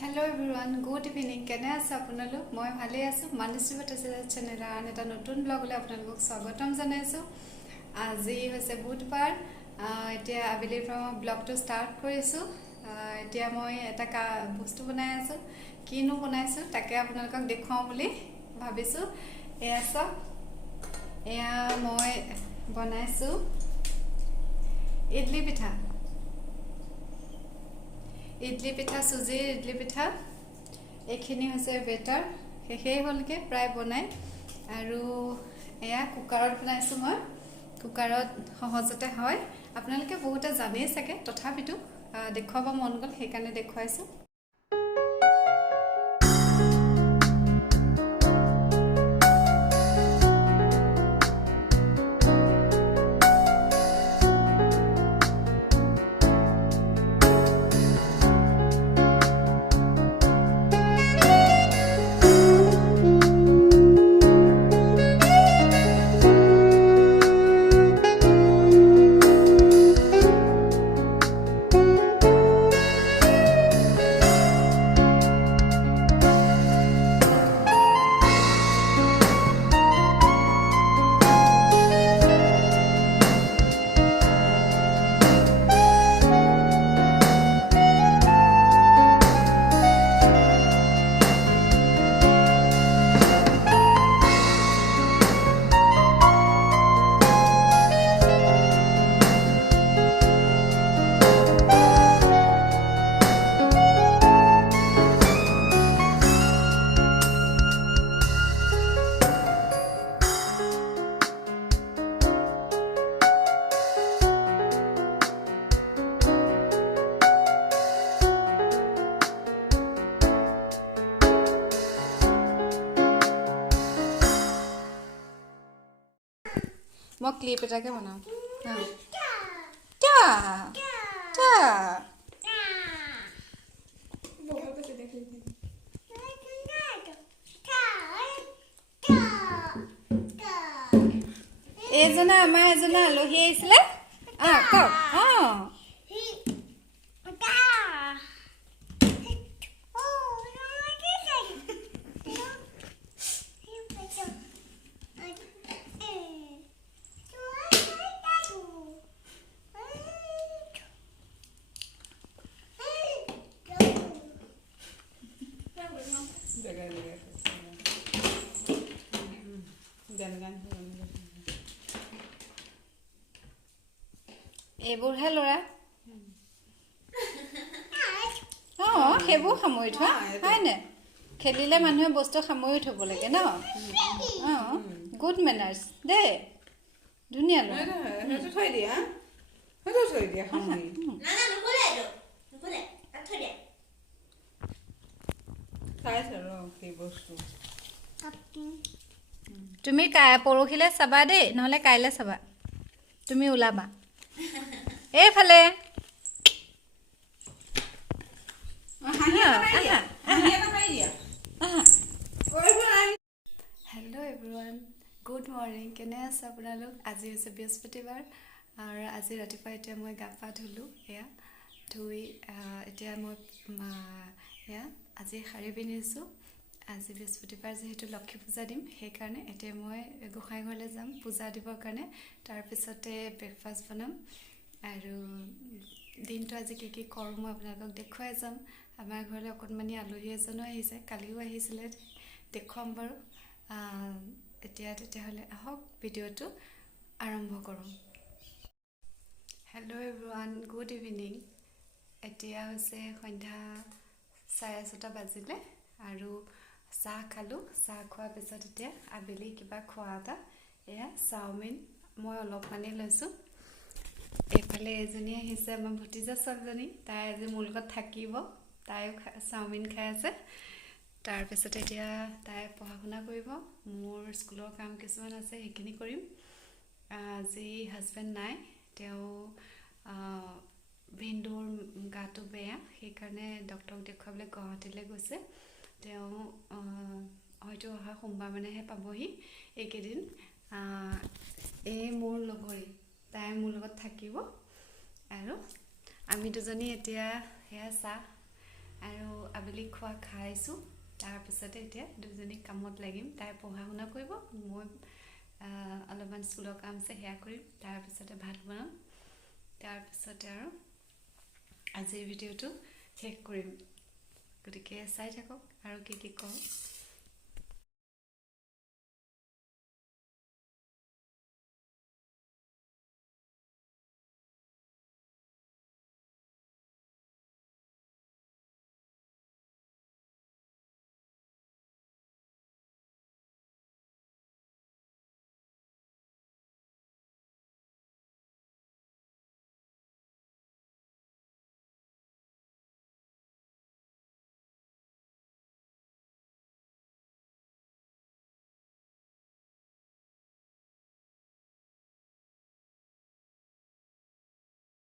Hello everyone, good evening. কেনে আছে আপোনালোক? মই ভালে আছো। মানসী ভট্টাচাৰ্য চেনেলৰ এটা নতুন ব্লগলৈ আপোনালোকক স্বাগতম জনাইছো। আজি হৈছে বুধবাৰ। এতিয়া আবেলিৰ পৰা ব্লগটো ষ্টাৰ্ট কৰিছো। এতিয়া মই এটা বস্তু বনাই আছো। কিনো বনাইছো তাকে আপোনালোকক দেখুৱাম বুলি ভাবিছো। এয়া চাওক। এয়া মই বনাইছো ইডলি পিঠা। ইডলি পিঠা সুজিৰ ইডলি পিঠা এইখিনি হৈছে বেটাৰ শেষেই হ'লকে প্ৰায় বনাই আৰু এয়া কুকাৰত বনাইছো মই কুকাৰত সহজতে হয় আপোনালোকে বহুতে জানেই চাগে তথাপিতো দেখুৱাব মন গ'ল সেইকাৰণে দেখুৱাইছো মই ক্লিপ এটাকে বনাম এইজনা আমাৰ এজনা আলহী আহিছিলে এইবোৰহে ল'ৰা সেইবোৰ সামৰি থোৱা হয়নে খেলিলে মানুহে বস্তু সামৰি থ'ব লাগে ন গুড মেনাৰ্ছ দেই ধুনীয়া ল'ৰা থৈ দিয়া সামৰি তুমি পৰহিলৈ চাবা দেই নহ'লে কাইলৈ চাবা তুমি ওলাবা এইফালে হেল্ল' এভৰিৱান গুড মৰ্ণিং কেনে আছে আপোনালোক আজি হৈছে বৃহস্পতিবাৰ আৰু আজি ৰাতিপুৱা এতিয়া মই গা পা ধুলোঁ এয়া ধুই এতিয়া মই এয়া আজি শাৰী পিন্ধিছোঁ আজি বৃহস্পতিবাৰ যিহেতু লক্ষী পূজা দিম সেইকাৰণে এতিয়া মই গোসাঁই ঘৰলৈ যাম পূজা দিবৰ কাৰণে তাৰপিছতে ব্ৰেকফাষ্ট বনাম আৰু দিনটো আজি কি কৰোঁ মই আপোনালোকক দেখুৱাই যাম আমাৰ ঘৰলৈ অকণমানি আলহী এজনো আহিছে কালিও আহিছিলে দেখুৱাম বাৰু এতিয়া তেতিয়াহ'লে আহক ভিডিঅ'টো আৰম্ভ কৰোঁ হেল্ল' এভৰিৱান গুড ইভিনিং এতিয়া হৈছে সন্ধ্যা 6:30 বাজিলে আৰু চাহ খালোঁ চাহ খোৱাৰ পিছত এতিয়া আবেলি কিবা খোৱা এটা এয়া চাওমিন মই অলপমানেই লৈছোঁ এইফালে এজনী আহিছে আমাৰ ভতিজা ছোৱালীজনী তাই আজি মোৰ লগত থাকিব তাইও চাওমিন খাই আছে তাৰপিছত এতিয়া তাই পঢ়া শুনা কৰিব মোৰ স্কুলৰ কাম কিছুমান আছে সেইখিনি কৰিম আজি হাজবেণ্ড নাই তেওঁ ভিনদেউৰ গাটো বেয়া সেইকাৰণে ডক্টৰক দেখুৱাবলৈ গুৱাহাটীলৈ গৈছে তেওঁ হয়তো অহা সোমবাৰ মানেহে পাবহি এইকেইদিন এই মোৰ লগৰী তাই মোৰ লগত থাকিব আৰু আমি দুজনী এতিয়া সেয়া চাহ আৰু আবেলি গধূলি খোৱা খাইছোঁ তাৰপিছতে এতিয়া দুজনী কামত লাগিম তাই পঢ়া শুনা কৰিব মই অলপমান স্কুলৰ কাম আছে সেয়া কৰিম তাৰপিছতে ভাত বনাম তাৰপিছতে আৰু আজিৰ ভিডিঅ'টো শেষ কৰিম গতিকে চাই থাকক আৰু কি কওঁ